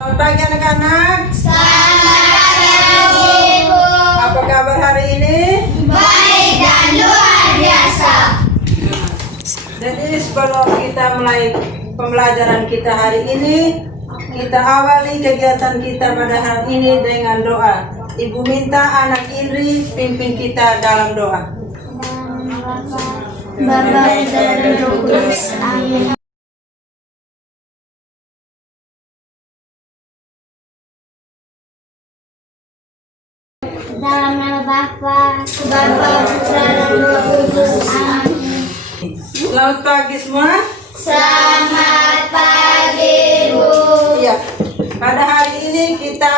Selamat pagi anak-anak. Selamat pagi, Ibu. Apa kabar hari ini? Baik dan luar biasa. Jadi sebelum kita mulai pembelajaran kita hari ini, kita awali kegiatan kita pada hari ini dengan doa. Ibu minta anak Indri pimpin kita dalam doa. Bapa dan Roh Kudus. Amin. Dalam nama Bapa, Putra dan Roh Kudus. Amin. Selamat pagi semua. Selamat pagi, Bu. Iya. Pada hari ini kita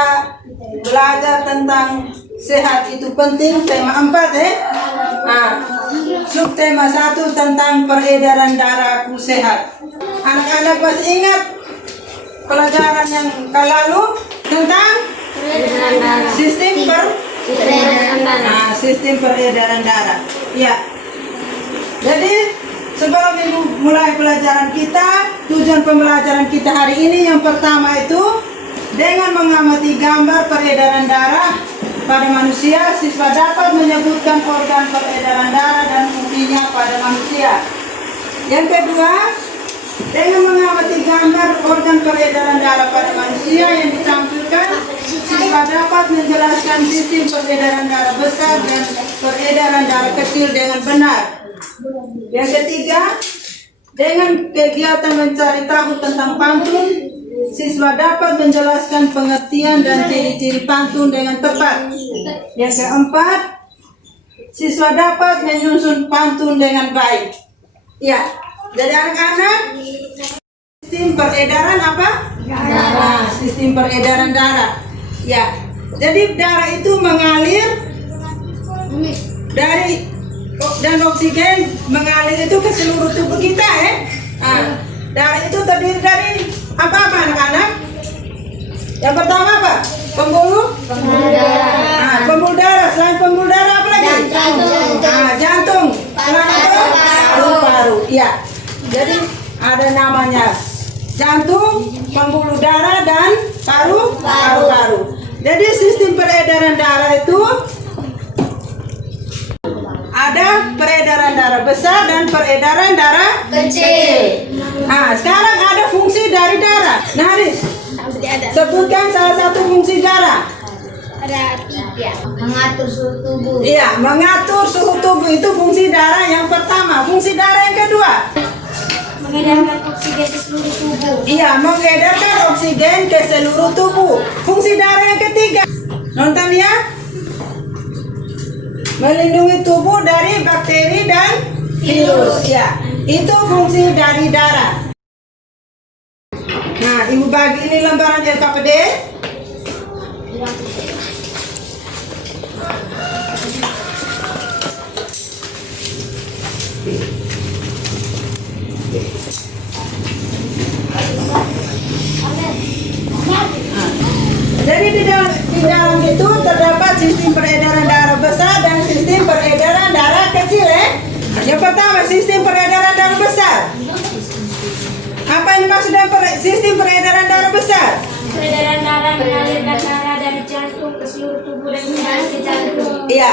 belajar tentang sehat itu penting, tema 4 subtema 1 tentang peredaran darahku sehat. Anak-anak masih ingat pelajaran yang lalu tentang sistem peredaran darah. Ya. Jadi sebelum ibu mulai pelajaran kita, tujuan pembelajaran kita hari ini yang pertama itu dengan mengamati gambar peredaran darah pada manusia, siswa dapat menyebutkan organ peredaran darah dan fungsinya pada manusia. Yang kedua, dengan mengamati gambar organ peredaran darah pada manusia yang ditampilkan, siswa dapat menjelaskan sistem peredaran darah besar dan peredaran darah kecil dengan benar. Yang ketiga, dengan kegiatan mencari tahu tentang pantun, siswa dapat menjelaskan pengertian dan ciri-ciri pantun dengan tepat. Yang keempat, siswa dapat menyusun pantun dengan baik. Ya, jadi anak-anak, sistem peredaran apa? Darah. Sistem peredaran darah. Ya, jadi darah itu mengalir dari dan oksigen mengalir itu ke seluruh tubuh kita ya. Darah itu terdiri dari apa anak-anak? Yang pertama apa? Pembuluh darah. Pembuluh darah. Selain pembuluh darah apa lagi? Jantung. Paru-paru. Ya. Jadi ada namanya jantung, pembuluh darah dan paru-paru. Jadi sistem peredaran darah itu ada peredaran darah besar dan peredaran darah kecil. Sekarang ada fungsi dari darah. Haris, sebutkan salah satu fungsi darah. Ada 3. Mengatur suhu tubuh. Iya, mengatur suhu tubuh itu fungsi darah yang pertama. Fungsi darah yang kedua, Mengedarkan oksigen ke seluruh tubuh. iya, mengedarkan oksigen ke seluruh tubuh. Fungsi darah yang ketiga, nonton ya, melindungi tubuh dari bakteri dan virus. Ya, itu fungsi dari darah. Nah, ibu bagi ini lembaran LKPD. Jadi di dalam itu terdapat sistem peredaran darah besar dan sistem peredaran darah kecil Yang pertama, sistem peredaran darah besar. Apa yang dimaksud dengan sistem peredaran darah besar? Peredaran darah mengalirkan darah dari jantung ke seluruh tubuh dan kembali ke jantung. Iya.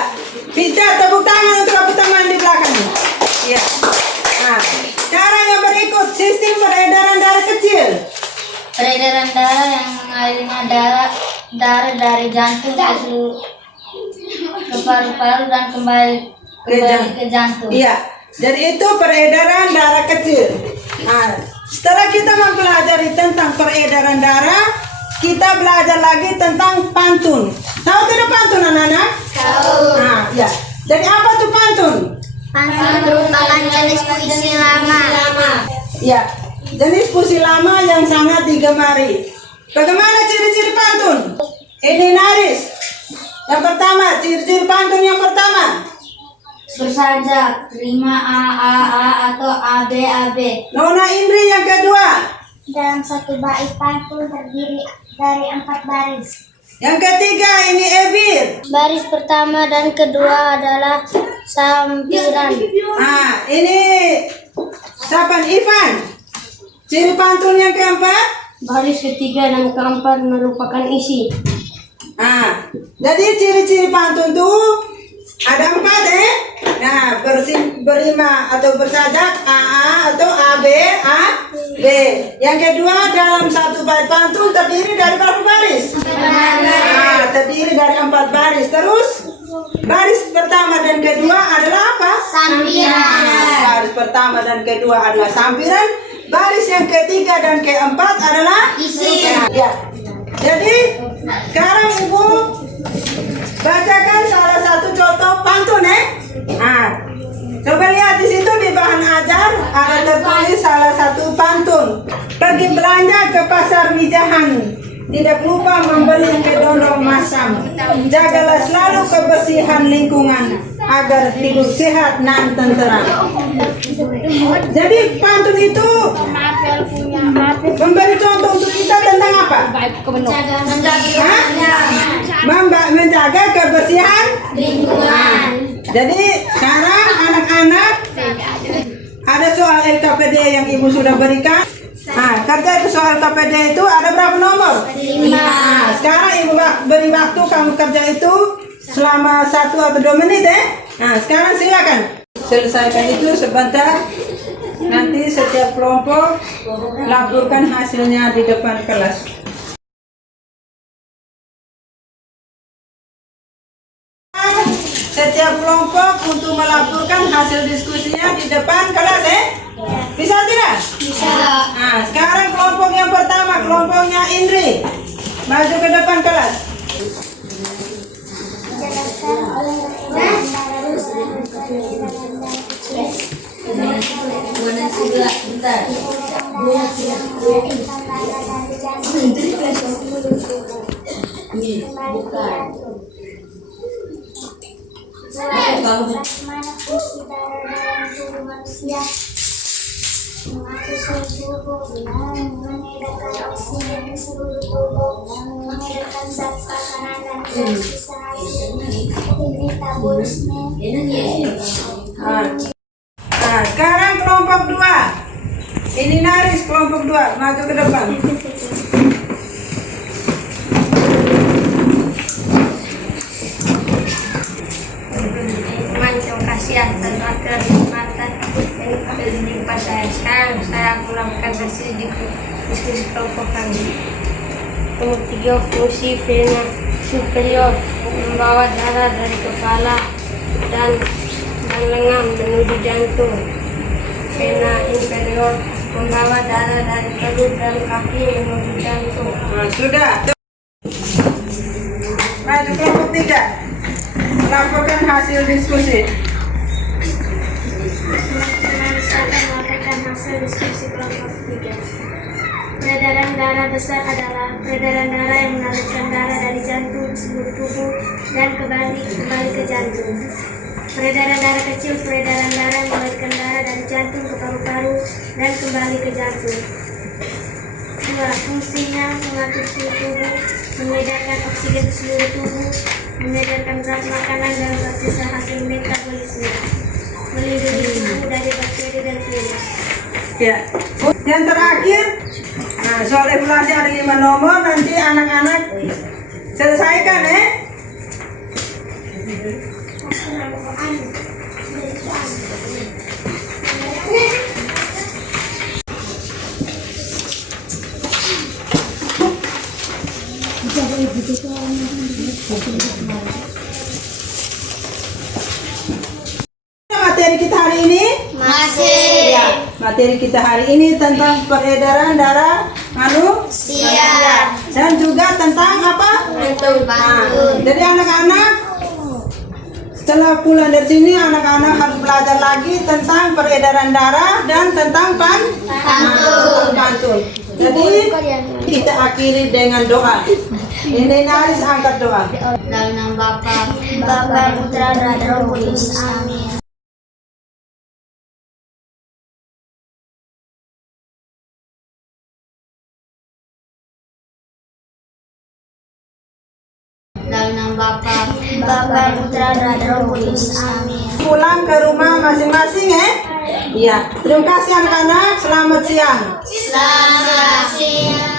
Pintar, tepuk tangan untuk tepuk tangan di belakang. Iya. Nah, sekarang yang berikut sistem peredaran darah kecil. Peredaran darah yang mengalirnya darah dari jantung ke paru-paru dan kembali ke jantung. Iya. Jadi itu peredaran darah kecil. Nah, setelah kita mempelajari tentang peredaran darah, kita belajar lagi tentang pantun. Tahu tidak pantun anak-anak? Tahu. Nah, ya. Jadi apa tuh pantun? Pantun merupakan jenis puisi lama. Ya, jenis puisi lama yang sangat digemari. Bagaimana ciri-ciri pantun? Ini Naris. Yang pertama, ciri-ciri pantun yang pertama. Bersajak, rima A atau AB. Nona Indri yang kedua. Dalam satu bait pantun terdiri dari 4 baris. Yang ketiga ini Ebir. Baris pertama dan kedua adalah sampiran. Nah, ini siapa? Ivan. Ciri pantun yang keempat. Baris ketiga dan keempat merupakan isi. Jadi ciri-ciri pantun tuh ada 4 Nah, berima atau bersajak AA atau AB, A, B. Yang kedua dalam satu bait pantun terdiri dari berapa baris? Terdiri dari 4 baris. Terus baris pertama dan kedua adalah apa? Sampiran. Baris pertama dan kedua adalah sampiran. Baris yang ketiga dan keempat adalah Isi. Ya. Jadi sekarang Ibu bacakan salah satu contoh pantun coba lihat di situ di bahan ajar ada tertulis salah satu pantun. Pergi belanja ke pasar Wijahan, tidak lupa membeli kedondong masam. Jagalah selalu kebersihan lingkungan agar hidup sehat dan tentera. Jadi pantun itu memberi contoh untuk kita tentang apa? Menjaga kebersihan Lingkungan. Jadi sekarang anak-anak ada soal LKPD yang Ibu sudah berikan. Kerja itu soal LKPD itu ada berapa nomor? 5. Sekarang Ibu beri waktu kamu kerja itu selama 1 atau 2 menit sekarang silakan selesaikan itu sebentar. Nanti setiap kelompok laporkan hasilnya di depan kelas. Setiap kelompok untuk melaporkan hasil diskusinya di depan kelas Bisa tidak? Bisa. Sekarang kelompok yang pertama, kelompoknya Indri. Maju ke depan kelas. Bagaimana fungsi darah dalam tubuh manusia? Mengatur suhu tubuh, mengedarkan oksigen ke seluruh tubuh, mengedarkan zat makanan dan zat sisa hasil metabolisme. Sekarang kelompok 2. Ini Naris kelompok 2, maju ke depan. Terima kasih atas kesempatan yang diberikan saya. Sekarang saya melakukan hasil diskusi kelompok kami. Nomor 3, fungsi vena superior membawa darah dari kepala dan lengan menuju jantung. Vena inferior membawa darah dari perut dan kaki menuju jantung. Sudah. Maju kelompok 3. Laporkan hasil diskusi. Saya akan melaporkan hasil diskusi kelompok 3. Peredaran darah besar adalah peredaran darah yang mengalirkan darah dari jantung ke seluruh tubuh dan kembali ke jantung. Peredaran darah kecil, peredaran darah yang mengalirkan darah dari jantung ke paru-paru dan kembali ke jantung. 2. Fungsinya mengatur suhu tubuh, mengedarkan oksigen ke seluruh tubuh, mengedarkan zat makanan dan zat sisa hasil metabolisme, melindungi tubuh dari bakteri dan virus. Ya. Yang terakhir, soal evaluasi ada 5 nomor. Nanti anak-anak selesaikan Materi kita hari ini Masih. materi kita hari ini tentang peredaran darah manusia dan juga tentang apa? Jadi anak-anak setelah pulang dari sini anak-anak harus belajar lagi tentang peredaran darah dan tentang pantun. Jadi kita akhiri dengan doa. Ini Naris angkat doa. Dalam nama Bapa, Putra, dan Roh Kudus. Amin. Dalam nama Bapa, Putra, dan Roh Kudus. Amin. Pulang ke rumah masing-masing Iya. Terima kasih anak-anak. Selamat siang. Selamat siang.